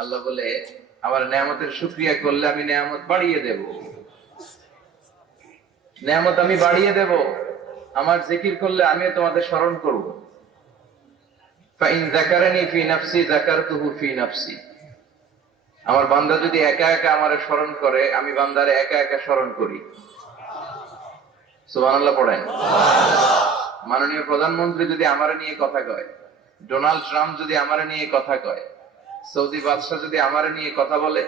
আল্লাহ বলে, আমার নেয়ামতের সুক্রিয়া করলে আমি নেয়ামত বাড়িয়ে দেব। নেয়ামত আমি বাড়িয়ে দেব। আমার জিকির করলে আমি তোমাদের স্মরণ করব। আমার বান্দা যদি একা একা আমার স্মরণ করে, আমি বান্দারে একা একা স্মরণ করি। মাননীয় প্রধানমন্ত্রী যদি আমার নিয়ে কথা কয়, ডোনাল্ড ট্রাম্প যদি আমার নিয়ে কথা কয় সৌদি বাদশাহ যদি আমার নিয়ে কথা বলে,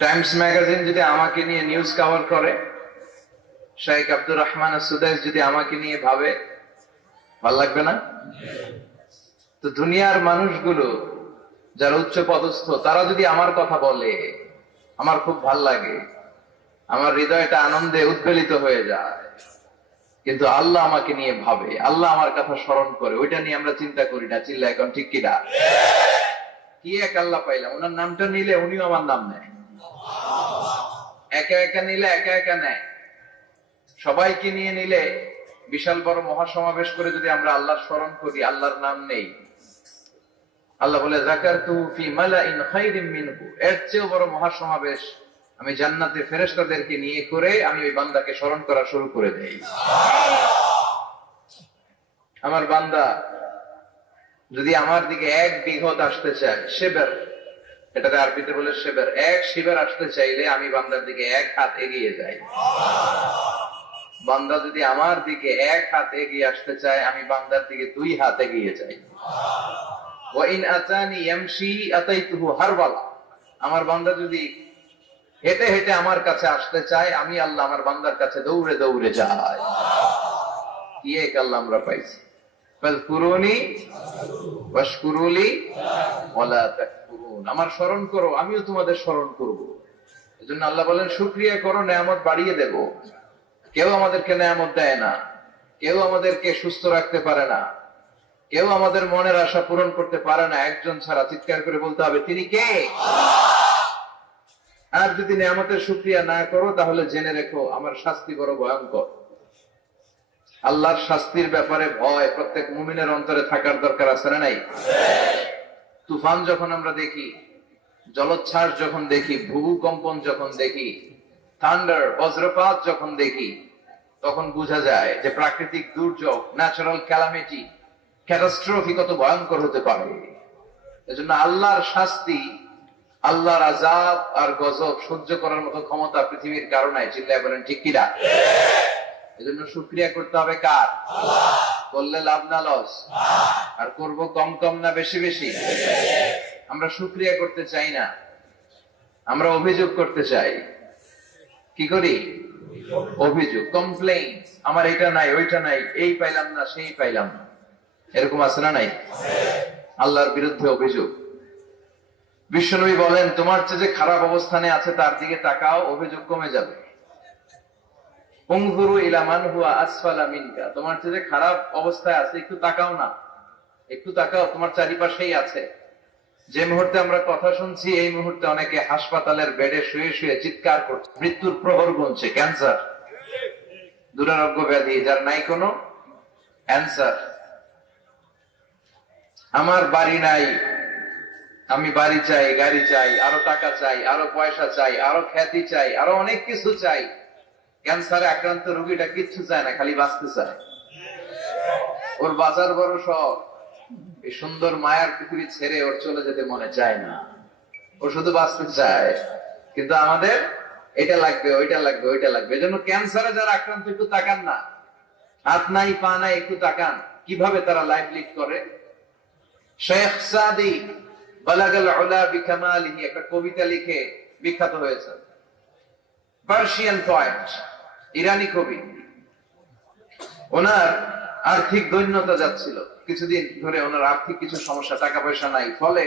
টাইমস ম্যাগাজিন যদি আমাকে নিয়ে নিউজ কভার করে, শাইখ আব্দুর রহমান সুদাইস যদি আমাকে নিয়ে ভাবে, ভালো লাগবে না? তো দুনিয়ার মানুষগুলো যারা উচ্চ পদস্থ, তারা যদি আমার কথা বলে, আমার খুব ভালো লাগে। আমার হৃদয়টা আনন্দে উদ্বেলিত হয়ে যায়। কিন্তু আল্লাহ আমাকে নিয়ে ভাবে, আল্লাহ আমার কথা স্মরণ করে, ওইটা নিয়ে আমরা চিন্তা করি না, চিল্লা এখন, ঠিক কিনা কি এক আল্লাহ পাইলাম? ওনার নামটা নিলে উনিও আমার নাম নেয়। একা একা নিলে একা একা নেয়। সবাইকে নিয়ে নিলে বিশাল বড় মহাসমাবেশ করে যদি আমরা আল্লাহ স্মরণ করি, আল্লাহর নাম নেই। আল্লাহ বলে জাকার তু ফি মালা ইন খাইরিম মিনহু। এর চেয়েও বড় মহাসমাবেশ আমি জান্নাতে ফেরেশতাদেরকে নিয়ে করে আমি ওই বান্দাকে স্মরণ করা শুরু করে দেই। আমার বান্দা, যদি আমার দিকে এক বিঘত আসতে চায় সেবের এটাতে আরবিতে বলে সেবের এক শিবের আসতে চাইলে আমি বান্দার দিকে এক হাত এগিয়ে যাই। বান্দা যদি আমার দিকে এক হাত এগিয়ে আসতে চায়, আমি বান্দার দিকে দুই হাত এগিয়ে যাই। ওয়াইন আতানি ইয়ামশি আতাইতুহু হারবালা। আমার বান্দা যদি হেঁটে হেঁটে আমার কাছে আসতে চায়, আমি আল্লাহ আমার বান্দার কাছে দৌড়ে দৌড়ে যাই। কি এক আল্লাহ আমরা পাইছি? আমার স্মরণ করো, আমিও তোমাদের স্মরণ করব। এজন্য আল্লাহ বলেন, শুকরিয়া করো, নেয়ামত বাড়িয়ে দেব। কেউ আমাদেরকে নেয়ামত দেয় না। কেউ আমাদেরকে সুস্থ রাখতে পারে না। কেউ আমাদের মনের আশা পূরণ করতে পারে না। একজন ছাড়া চিৎকার করে বলতে হবে, তিনি কে? আর যদি নিয়ামতের সুক্রিয়া না করো, তাহলে জেনে রেখো, আমার শাস্তি বড় ভয়ঙ্কর। আল্লাহর শাস্তির ব্যাপারে ভয় প্রত্যেক মুমিনের অন্তরে থাকার দরকার আছে না নাই? তুফান যখন আমরা দেখি, জলোচ্ছ্বাস যখন দেখি ভূকম্পন যখন দেখি থান্ডার বজ্রপাত যখন দেখি, তখন বোঝা যায় যে প্রাকৃতিক দুর্যোগ ন্যাচারাল ক্যালামিটি ক্যাটাস্ট্রফি কত ভয়ঙ্কর হতে পারে। এজন্য আল্লাহর শাস্তি আল্লাহর আজাব আর গজব সহ্য করার মতো ক্ষমতা পৃথিবীর কারণে চিল্লায় বলেন ঠিক কিনা? এজন্য সুক্রিয়া করতে হবে কার? করলে লাভ না লস। আর করব কম কম না বেশি বেশি। আমরা সুক্রিয়া করতে চাই না। আমরা অভিযোগ করতে চাই। কি করি? অভিযোগ কমপ্লেইন আমার এটা নাই ওইটা নাই এই পাইলাম না সেই পাইলাম না। এরকম আছে না নাই? আল্লাহর বিরুদ্ধে অভিযোগ। বিশ্বনবী বলেন, তোমার চেয়ে যে খারাপ অবস্থানে আছে, তার দিকে তাকাও, অভিযোগ কমে যাবে। তোমার চেয়ে যে খারাপ অবস্থায় আছে, একটু তাকাও না। একটু তাকাও, তোমার চারিপাশেই আছে। যে মুহূর্তে আমরা কথা শুনছি, এই মুহূর্তে অনেকে হাসপাতালের বেডে শুয়ে শুয়ে চিৎকার করছে। মৃত্যুর প্রহর গুনছে, ক্যান্সার। দুরারোগ্য ব্যাধি, যার নাই কোনো অ্যান্সার। আমার বাড়ি নাই আমি বাড়ি চাই, গাড়ি চাই, আরও টাকা চাই, আরও পয়সা চাই, আরও খ্যাতি চাই, আরও অনেক কিছু চাই। ক্যান্সারে আক্রান্ত রোগীটা কিচ্ছু চায় না, খালি বাঁচতে চায়। ওর বাজার বড় সব এই সুন্দর মায়ার পৃথিবী ছেড়ে ওর চলে যেতে মনে চায় না। ও শুধু বাঁচতে চায়। কিন্তু আমাদের এটা লাগবে, ওইটা লাগবে ওইটা লাগবে। এজন্য ক্যান্সারে যারা আক্রান্ত, একটু তাকান না। হাত নাই, পা নাই, একটু তাকান। কীভাবে তারা লাইফ লিড করে? শেখ সাদি একটা কবিতা লিখে বিখ্যাত হয়েছে। পার্সিয়ান পয়েন্ট, ইরানি কবি। ওনার আর্থিক দৈন্যতা যাচ্ছিল। কিছুদিন ধরে ওনার আর্থিক কিছু সমস্যা টাকা পয়সা নাই। ফলে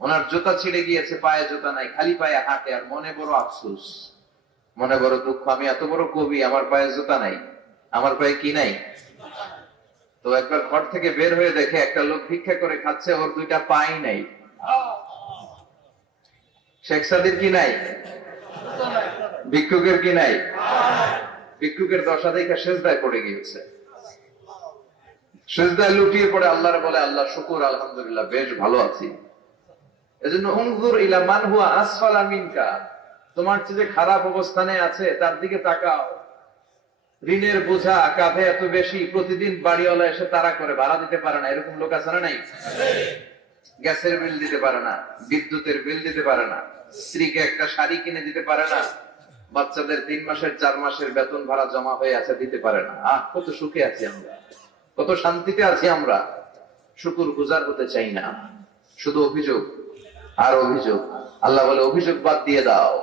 ওনার জুতা ছিঁড়ে গিয়েছে, পায়ে জুতা নাই, খালি পায়ে হাঁটে, আর মনে বড় আফসোস। মনে বড় দুঃখ, আমি এত বড় কবি, আমার পায়ে জুতা নাই, আমার পায়ে কি নাই? তো একবার ঘর থেকে বের হয়ে দেখে একটা লোক ভিক্ষা করে খাচ্ছে, ওর দুইটা পাই নাই। শেখ সাদির কি নাই? ভিক্ষুকের কি নাই? ভিক্ষুকের দশা দেখে শেষদায় পড়ে গিয়েছে। শেষদায় লুটিয়ে পড়ে আল্লাহর বলে, আল্লাহ, শুকুর, আলহামদুলিল্লাহ, বেশ ভালো আছি। এজন্য ইলা মান হুয়া আসফালা মিনকা। তোমার যে খারাপ অবস্থানে আছে, তার দিকে তাকাও। ঋণের বোঝা কাঁধে এত বেশি, প্রতিদিন বাড়িওয়ালা এসে তারা করে, ভাড়া দিতে পারে না। এরকম লোক আছে না নাই? গ্যাসের বিল দিতে পারে না, বিদ্যুতের বিল দিতে পারে না, স্ত্রীকে একটা শাড়ি কিনে দিতে পারে না, বাচ্চাদের তিন মাসের, চার মাসের বেতন ভাড়া জমা হয়ে আছে, দিতে পারে না। আহ, কত সুখে আছি আমরা, কত শান্তিতে আছি আমরা। শুকুর গুজার হতে চাই না, শুধু অভিযোগ আর অভিযোগ। আল্লাহ বলে, অভিযোগ বাদ দিয়ে দাও।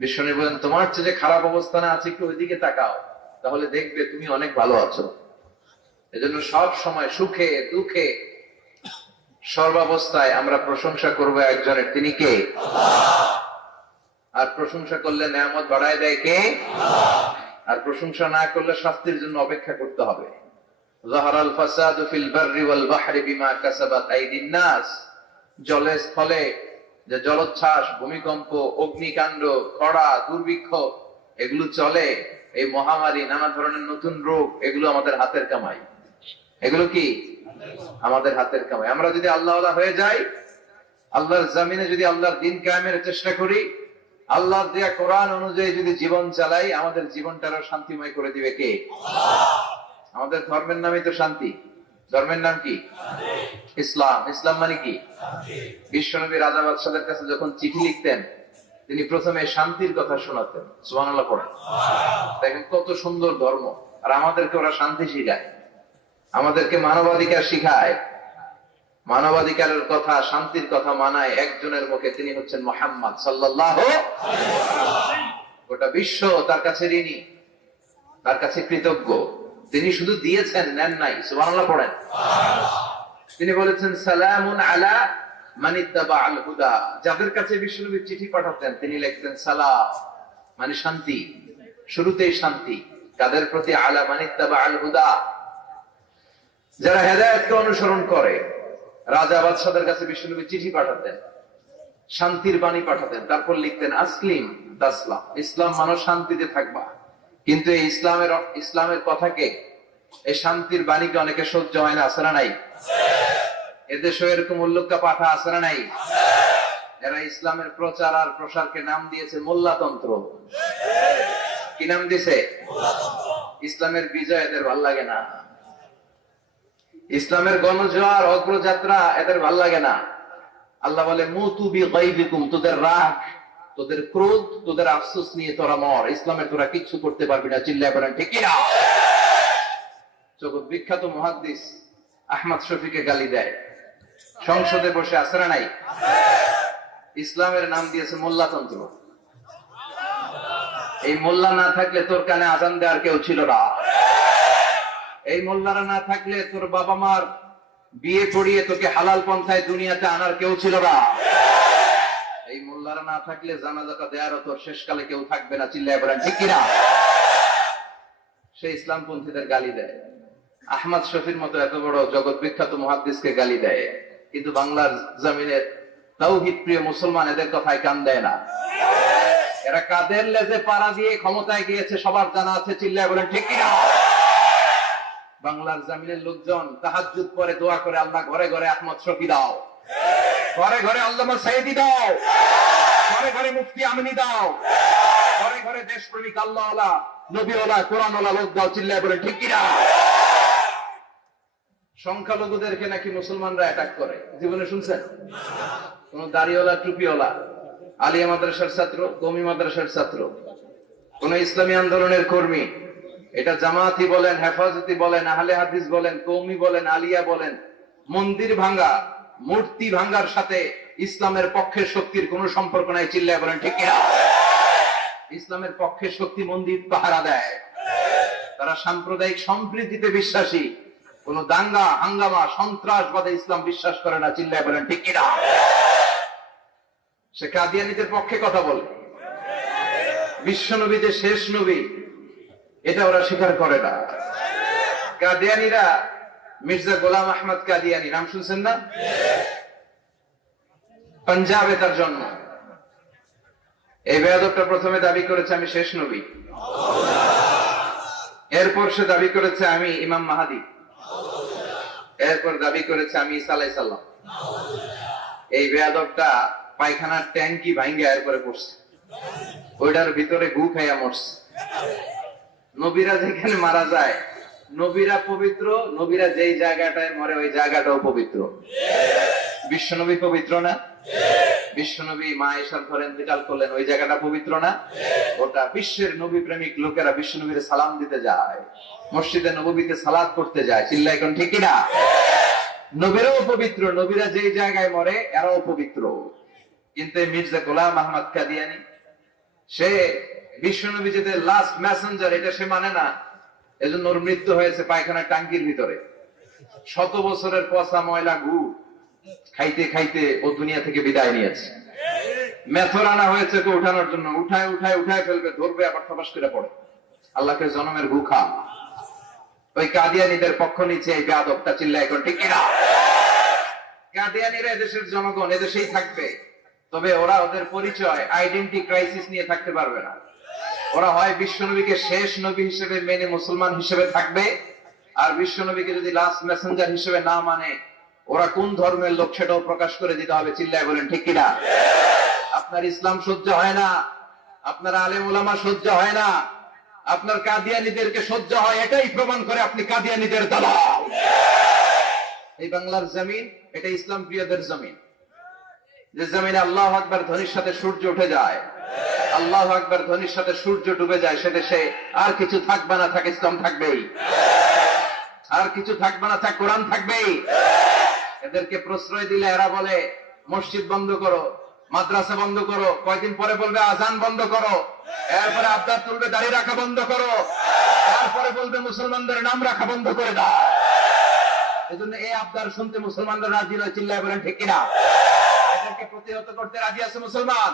বিশ্বনী বলেন, তোমার চেয়ে যে খারাপ অবস্থানে আছে, একটু ওইদিকে তাকাও, তাহলে দেখবে তুমি অনেক ভালো আছো। এজন্য সব সময় সুখে, দুঃখে সর্বাবস্থায় আমরা প্রশংসা করব একজনের, তিনি কে? আর প্রশংসা করলে নেয়ামত বাড়ায় দেয় কে? আর প্রশংসা না করলে শাস্তির জন্য অপেক্ষা করতে হবে। ফাসাদু ফিল বাররি ওয়াল বাহরি বিমা কাসাবাত আইদিন নাস। জলে স্থলে যে জলোচ্ছ্বাস, ভূমিকম্প, অগ্নিকাণ্ড, খরা, দুর্ভিক্ষ, এগুলো চলে। এই মহামারী, নানা ধরনের নতুন রোগ, এগুলো আমাদের হাতের কামাই। এগুলো কি? আমাদের হাতের কামাই। আমরা যদি আল্লাহ হয়ে যাই, আল্লাহর জামিনে যদি আল্লাহর দিন কায়েমের চেষ্টা করি, আল্লাহর দেয়া কোরআন অনুযায়ী যদি জীবন চালাই, আমাদের জীবনটা আরও শান্তিময় করে দিবে কে? আমাদের ধর্মের নামই তো শান্তি। ধর্মের নাম কি? ইসলাম। ইসলাম মানে কি? বিশ্বনবী রাজা বাদশাদের কাছে যখন চিঠি লিখতেন, তিনি প্রথমে শান্তির কথা শোনাতেন। সুবহানাল্লাহ পড়েন। দেখেন কত সুন্দর ধর্ম। আর আমাদেরকে ওরা শান্তি শিখায়। আমাদেরকে মানবাধিকার শিখায়। মানবাধিকারের কথা, শান্তির কথা মানায় একজনের মুখে তিনি হচ্ছেন মোহাম্মদ সাল্লাহ গোটা বিশ্ব তার কাছে ঋণী, তার কাছে কৃতজ্ঞ। তিনি শুধু দিয়েছেন, নেন নাই, সুবহানাল্লাহ পড়েন। তিনি বলেছেন, সালামুন আলা মানিত্তাবা আল হুদা। যাদের কাছে বিশ্বনবী চিঠি পাঠাতেন, তিনি লিখতেন, সালাম মানে শান্তি, শুরুতেই শান্তি। তাদের প্রতি আলা মানিত্তাবা আল হুদা? যারা হেদায়তকে অনুসরণ করে, রাজা বাদশাদের কাছে বিশ্বনবী চিঠি পাঠাতেন, শান্তির বাণী পাঠাতেন, তারপর লিখতেন, আসলিম তাসলাম ইসলাম। মানুষ শান্তিতে থাকবা। কিন্তু এই ইসলামের ইসলামের কথাকে, এই শান্তির বাণীকে অনেকে সহ্য হয় না আসরা নাই? এদেশে এরকম উল্লেখা পাঠা আসরা নাই? এরা ইসলামের প্রচার আর প্রসারকে নাম দিয়েছে মোল্লাতন্ত্র। কি নাম দিছে ইসলামের বিজয় এদের ভালো লাগে না। ইসলামের গণজোয়ার অগ্রযাত্রা এদের ভালো লাগে না। আল্লাহ বলে মুতুবি গাইবিকুম তোদের রাগ, তোদের ক্রোধ, তোদের আফসোস নিয়ে তোরা মর। ইসলামের তোরা কিচ্ছু করতে পারবি না। চিল্লায় বলেন ঠিক না। জগৎ বিখ্যাত মহাদ্দিস আহমদ শফিকে গালি দেয়। সংসদে বসে আসরা নাই? ইসলামের নাম দিয়েছে মোল্লাতন্ত্র। এই মোল্লা না থাকলে তোর কানে আজান দেওয়ার কেউ ছিল না। এই মোল্লারা না থাকলে তোর বাবা মার বিয়ে পড়িয়ে তোকে হালাল পন্থায় দুনিয়াতে আনার কেউ ছিল না। এই মোল্লারা না থাকলে জানাজাটা দেয়ারও তোর শেষকালে কেউ থাকবে না, চিল্লায় বলেন, ঠিক কিনা? সে ইসলামপন্থীদের গালি দেয়। আহমদ শফির মতো এত বড় জগৎ বিখ্যাত মহাদ্দিসকে গালি দেয়। কিন্তু বাংলার জমিনের তৌহিদ প্রিয় মুসলমান এদের কথায় কান দেয় না। এরা কাদের লেজে পাড়া দিয়ে ক্ষমতায় গিয়েছে, সবার জানা আছে, চিল্লায় বলেন, ঠিক কিনা? বাংলার জামিনের লোকজন তাহাজুদ পরে দোয়া করে, আল্লাহ ঘরে ঘরে আহমদ শফি দাও। ঘরে ঘরে আল্লামা সাইদি দাও। ঘরে ঘরে মুফতি আমিনী দাও। ঘরে ঘরে দেশপ্রেমিক আল্লাহ নবীওয়ালা, কোরআনওয়ালা লোক দাও, চিল্লায় বলে, ঠিক কিনা? সংখ্যালঘুদেরকে নাকি মুসলমানরা অ্যাটাক করে। জীবনে শুনছেন? কোন দাড়িওয়ালা, টুপিওয়ালা, আলিয়া মাদ্রাসার ছাত্র কমি মাদ্রাসার ছাত্র, কোন ইসলামী আন্দোলনের কর্মী এটা জামাতি বলেন, হেফাজতি বলেন, আহলে হাদিস বলেন কৌমি বলেন, আলিয়া বলেন, মন্দির ভাঙ্গা, মূর্তি ভাঙ্গার সাথে ইসলামের পক্ষের শক্তির কোন সম্পর্ক নাই, চিল্লায় বলেন, ঠিক কিনা? ইসলামের পক্ষের শক্তি মন্দির পাহারা দেয়। তারা সাম্প্রদায়িক সম্প্রীতিতে বিশ্বাসী। কোন দাঙ্গা, হাঙ্গামা, সন্ত্রাসবাদে ইসলাম বিশ্বাস করে না, চিল্লায় বলেন, ঠিক কিনা? সে কাদিয়ানিদের পক্ষে কথা বলে। বিশ্বনবী যে শেষ নবী এটা ওরা স্বীকার করে না। কাদিয়ানিরা মির্জা গোলাম আহমদ কাদিয়ানি, নাম শুনছেন না? পাঞ্জাবে তার জন্ম। এই বেয়াদবটা প্রথমে দাবি করেছে আমি শেষ নবী। এরপর সে দাবি করেছে আমি ইমাম মাহাদি। এরপর দাবি করেছে আমি ইসা আলাই সাল্লাম এই বেয়াদবটা পায়খানার ট্যাঙ্কি ভাঙ্গে এরপরে পড়ছে ওইটার ভিতরে গু খাইয়া মরছে। নবীরা যেখানে মারা যায়, নবীরা পবিত্র, নবীরা যেই জায়গাটায় মরে ওই জায়গাটাও পবিত্র। বিশ্বনবী পবিত্র না? মা করলেন, ওই জায়গাটা পবিত্র না? ওটা বিশ্বের নবী প্রেমিক লোকেরা সালাম দিতে যায়, মসজিদে নবীতে সালাদ করতে যায়। ঠিক না নবীরাও পবিত্র, নবীরা যেই জায়গায় মরে, এরাও পবিত্র। কিন্তু মির্জা গোলাম আহমদ কাদিয়ানি, সে বিশ্বনবী লাস্ট মেসেঞ্জার এটা সে মানে না। এজন্য ওর মৃত্যু হয়েছে টাঙ্কির ভিতরে। শত বছরের পচা ময়লা গু খাইতে খাইতে ও দুনিয়া থেকে বিদায় নিয়েছে। মেথর আনা হয়েছে উঠানোর জন্য। উঠায় উঠায় উঠায় ফেলবে, ধরবে, আবার করে পড়ে। আল্লাহকে জনমের গু খা। ওই কাদিয়ানিদের পক্ষ নিচ্ছে এই বেয়াদবটা চিল্লা এখন, ঠিক কিনা? কাদিয়ানিরা এদেশের জনগণ, এদেশেই থাকবে। তবে ওরা ওদের পরিচয় আইডেন্টি ক্রাইসিস নিয়ে থাকতে পারবে না। ওরা হয় বিশ্বনবীকে শেষ নবী হিসেবে মেনে মুসলমান হিসেবে থাকবে। আর বিশ্বনবীকে যদি লাস্ট মেসেঞ্জার হিসেবে না মানে ওরা কোন ধর্মের লোক সেটাও প্রকাশ করে দিতে হবে, চিল্লায় বলেন, ঠিক কিনা? আপনার ইসলাম সহ্য হয় না, আপনার আলেম ওলামা সহ্য হয় না, আপনার কাদিয়ানিদেরকে সহ্য হয়, এটাই প্রমাণ করে আপনি কাদিয়ানিদের দালাল। এই বাংলার জমিন, এটা ইসলাম প্রিয়দের জমিন। যে জমিনে আল্লাহ আকবর ধ্বনির সাথে সূর্য উঠে যায় আল্লাহ আকবর ধ্বনির সাথে সূর্য ডুবে যায় সে দেশে আর কিছু থাকবে না, থাক ইসলাম থাকবেই। আর কিছু থাকবে না, থাক কোরআন থাকবেই। এদেরকে প্রশ্রয় দিলে এরা বলে, মসজিদ বন্ধ করো, মাদ্রাসা বন্ধ করো, কয়দিন পরে বলবে আজান বন্ধ করো, এরপরে আবদার তুলবে দাড়ি রাখা বন্ধ করো, তারপরে বলবে মুসলমানদের নাম রাখা বন্ধ করে দাও। এজন্য এই আবদার শুনতে মুসলমানদের রাজি নয়, চিল্লায় বলেন, ঠিক কিনা? এদেরকে প্রতিহত করতে রাজি আছে মুসলমান?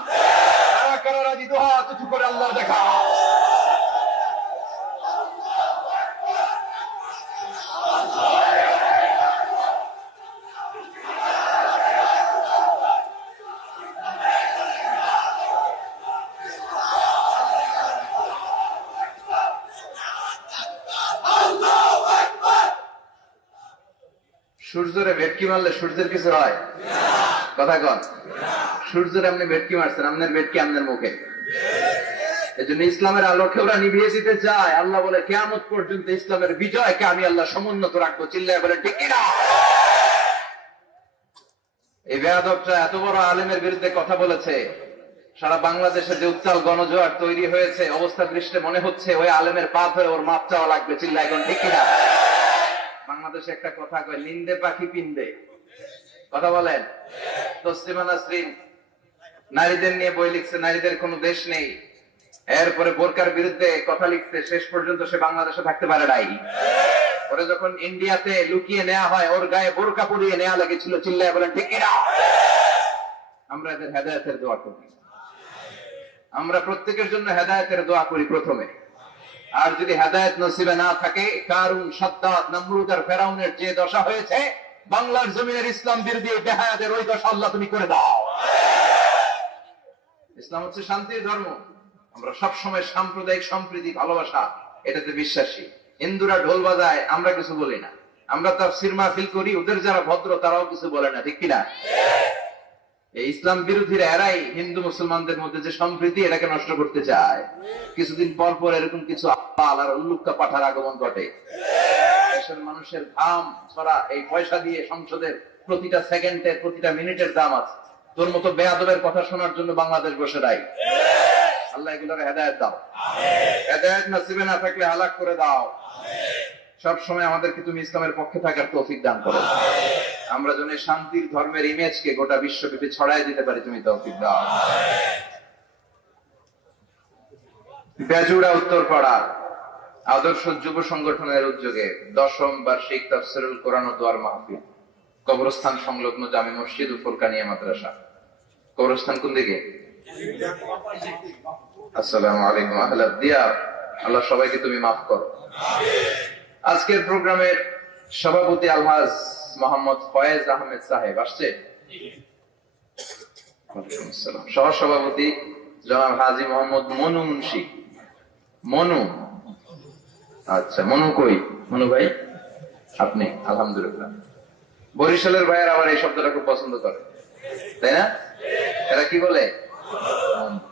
কারা কারা রাজি? দোহা তুচু করে আল্লাহ দেখা। সূর্যরে ভেটকি মারলে সূর্যের কিছু হয়? কথা কন। সূর্যের আপনি ভেটকি মারছেন আপনার ভেটকি আপনার মুখে। এই জন্য ইসলামের আলোকে ওরা নিভিয়ে দিতে চায়। আল্লাহ বলে, কেয়ামত পর্যন্ত ইসলামের বিজয়কে আমি আল্লাহ সমুন্নত রাখব। চিল্লায় বলে, ঠিক কিনা? এই বেয়াদবটা এত বড় আলেমের বিরুদ্ধে কথা বলেছে। সারা বাংলাদেশে যে উত্তাল গণজোয়ার তৈরি হয়েছে, অবস্থা দৃষ্টে মনে হচ্ছে, ওই আলেমের পা ধরে ওর মাপ চাওয়া লাগবে। চিল্লা এখন, ঠিক কিনা? বাংলাদেশে একটা কথা কয়, লিন্দে পাখি পিন্দে। কথা বলেন। তসলিমা নাসরিন, নারীদের নিয়ে বই লিখছে, নারীদের কোনো দেশ নেই। এরপরে বোরকার বিরুদ্ধে কথা লিখছে, শেষ পর্যন্ত সে বাংলাদেশে থাকতে পারে নাই। ওরে যখন ইন্ডিয়াতে লুকিয়ে নেওয়া হয়, ওর গায়ে বোরকা পরিয়ে নেওয়া লেগেছিল, চিল্লায় বলেন, ঠিক কিনা? আমরা এদের হেদায়তের দোয়া করি। আমরা প্রত্যেকের জন্য হেদায়তের দোয়া করি প্রথমে। আর যদি হেদায়ত নসিবে না থাকে, কারুন সত্তাত নমরুদ আর ফেরাউনের যে দশা হয়েছে বাংলার জমিনের ইসলাম বিরোধী বেহায়াদের ওই দশা আল্লাহ তুমি করে দাও। ইসলাম হচ্ছে শান্তির ধর্ম। আমরা সব সময় সাম্প্রদায়িক সম্প্রীতি, ভালোবাসা এটাতে বিশ্বাসী। হিন্দুরা ঢোল বাজায়, আমরা কিছু বলি না। আমরা তার সিরমা ফিল করি, ওদের যারা ভদ্র, তারাও কিছু বলে না, ঠিক কিনা? এই ইসলাম বিরোধীরা এরাই হিন্দু মুসলমানদের মধ্যে যে সম্প্রীতি, এটাকে নষ্ট করতে চায়। কিছুদিন পর পর এরকম কিছু আপাল আর উল্লুক্কা পাঠার আগমন ঘটে। দেশের মানুষের ঘাম ছড়া এই পয়সা দিয়ে সংসদের প্রতিটা সেকেন্ডের প্রতিটা মিনিটের দাম আছে। তোর মতো বেয়াদবের কথা শোনার জন্য বাংলাদেশ বসে নাই আল্লাহ এগুলোর হেদায়ত দাও। হেদায়ত না থাকলে হালাক করে দাও। সব সময় আমাদেরকে তুমি ইসলামের পক্ষে থাকার তৌফিক দান করো। আমরা যেন শান্তির ধর্মের ইমেজকে গোটা বিশ্বব্যাপী ছড়াই দিতে পারি, তুমি তৌফিক দাও। বেজুড়া উত্তরপাড়া। আদর্শ যুব সংগঠনের উদ্যোগে দশম বার্ষিক তাফসিরুল কোরআন ও দোয়ার মাহফিল। কবরস্থান সংলগ্ন জামে মসজিদ ও ফুরকানিয়া মাদ্রাসা। কবরস্থান কোন দিকে? আসসালামু আলাইকুম আহলা দিয়ার। আল্লাহ সবাইকে তুমি মাফ করো। আজকের প্রোগ্রামের সভাপতি আলহাজ মোহাম্মদ ফয়েজ আহমেদ সাহেব আসছে। সহ সভাপতি জনাব হাজি মোহাম্মদ মনু মুন্সি। মনু আচ্ছা মনু কই? মনু ভাই? আপনি, আলহামদুলিল্লাহ। বরিশালের ভাইয়ের আবার এই শব্দটা খুব পছন্দ করে। তাই না? এরা কি বলে?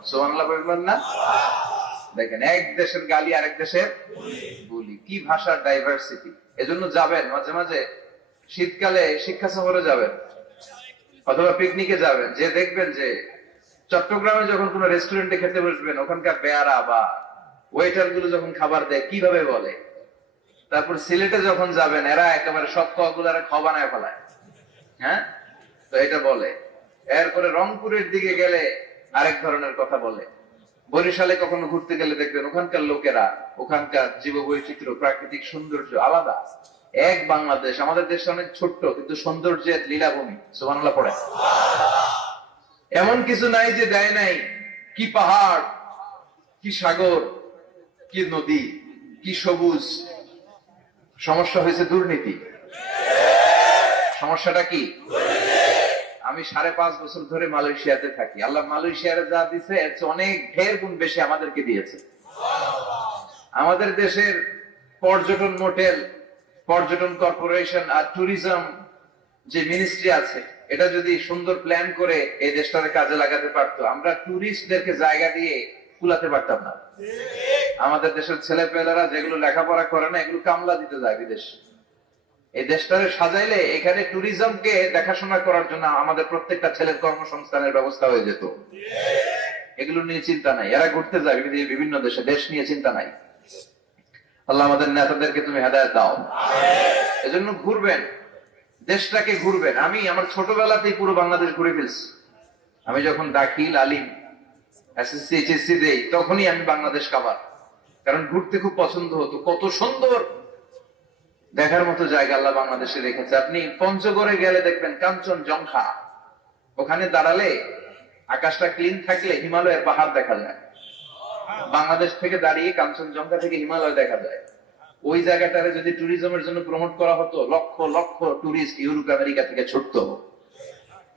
সোমানলা বলবেন না? দেখেন, এক দেশের গালি আরেক দেশের বলি। কি ভাষার ডাইভার্সিটি এজন্য যাবেন, মাঝে মাঝে শীতকালে শিক্ষা সফরে যাবেন অথবা পিকনিকে যাবেন। যে দেখবেন যে চট্টগ্রামে যখন কোনো রেস্টুরেন্টে খেতে বসবেন, ওখানকার বেয়ারা বা ওয়েটারগুলো যখন খাবার দেয়, কীভাবে বলে? তারপর সিলেটে যখন যাবেন, এরা একেবারে সব কগুলারে খবানায় ফেলায়। হ্যাঁ? তো এটা বলে। এরপরে রংপুরের দিকে গেলে আরেক ধরনের কথা বলে। বরিশালে কখনো ঘুরতে গেলে দেখবেন ওখানকার লোকেরা, ওখানকার জীব বৈচিত্র্য প্রাকৃতিক সৌন্দর্য আলাদা। এক বাংলাদেশ, আমাদের দেশ অনেক ছোট্ট, কিন্তু সৌন্দর্যের লীলাভূমি সুবানাল্লাহ পড়ে। এমন কিছু নাই যে দেয় নাই। কি পাহাড়, কি সাগর কি নদী, কি সবুজ? সমস্যা হয়েছে দুর্নীতি। সমস্যাটা কি? আমি সাড়ে পাঁচ বছর ধরে মালয়েশিয়াতে থাকি। আল্লাহ মালয়েশিয়ার যা দিছে অনেক ঢের গুণ বেশি আমাদেরকে দিয়েছে। আমাদের দেশের পর্যটন মোটেল, পর্যটন কর্পোরেশন আর ট্যুরিজম যে মিনিস্ট্রি আছে, এটা যদি সুন্দর প্ল্যান করে এই দেশটাকে কাজে লাগাতে পারতো, আমরা ট্যুরিস্টদেরকে জায়গা দিয়ে কুলাতে পারতাম না। আমাদের দেশের ছেলে পেলেরা যেগুলো লেখাপড়া করে না, এগুলো কামলা দিতে যায় বিদেশ। এই দেশটারে সাজাইলে এখানে ট্যুরিজমকে দেখাশোনা করার জন্য আমাদের প্রত্যেকটা ছেলের কর্মসংস্থানের ব্যবস্থা হয়ে যেত। এগুলো নিয়ে চিন্তা নাই। এরা ঘুরতে যায় বিভিন্ন- দেশে। দেশ নিয়ে চিন্তা নাই। আল্লাহ আমাদের নেতাদেরকে তুমি হেদায়ত দাও। এজন্য ঘুরবেন। দেশটাকে ঘুরবেন। আমি আমার ছোটবেলাতেই পুরো বাংলাদেশ ঘুরে ফেলছি। আমি যখন দাখিল, আলিম, এসএসসি, এইচএসসি দেই, তখনই আমি বাংলাদেশ কাবার কারণ ঘুরতে খুব পছন্দ হতো। কত সুন্দর দেখার মতো জায়গা আল্লাহ বাংলাদেশে রেখেছে। আপনি পঞ্চগড়ে গেলে দেখবেন কাঞ্চন জংখা ওখানে দাঁড়ালে আকাশটা ক্লিন থাকলে হিমালয়ের পাহাড় দেখা যায়। বাংলাদেশ থেকে দাঁড়িয়ে কাঞ্চনজঙ্ঘা থেকে হিমালয় দেখা যায়। ওই জায়গাটারে যদি ট্যুরিজমের জন্য প্রমোট করা হতো, lakh lakh tourist Europe, America থেকে ছুটতো।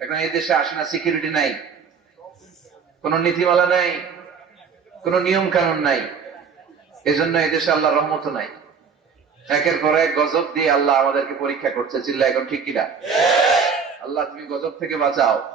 এখন এই দেশে আসে না সিকিউরিটি নাই। কোন নীতিমালা নাই, কোন নিয়ম কানুন নাই। এজন্য জন্য এদেশে আল্লাহ রহমত নাই। একের পর এক গজব দিয়ে আল্লাহ আমাদেরকে পরীক্ষা করছে। চিল্লা এখন ঠিক কিনা? আল্লাহ তুমি গজব থেকে বাঁচাও।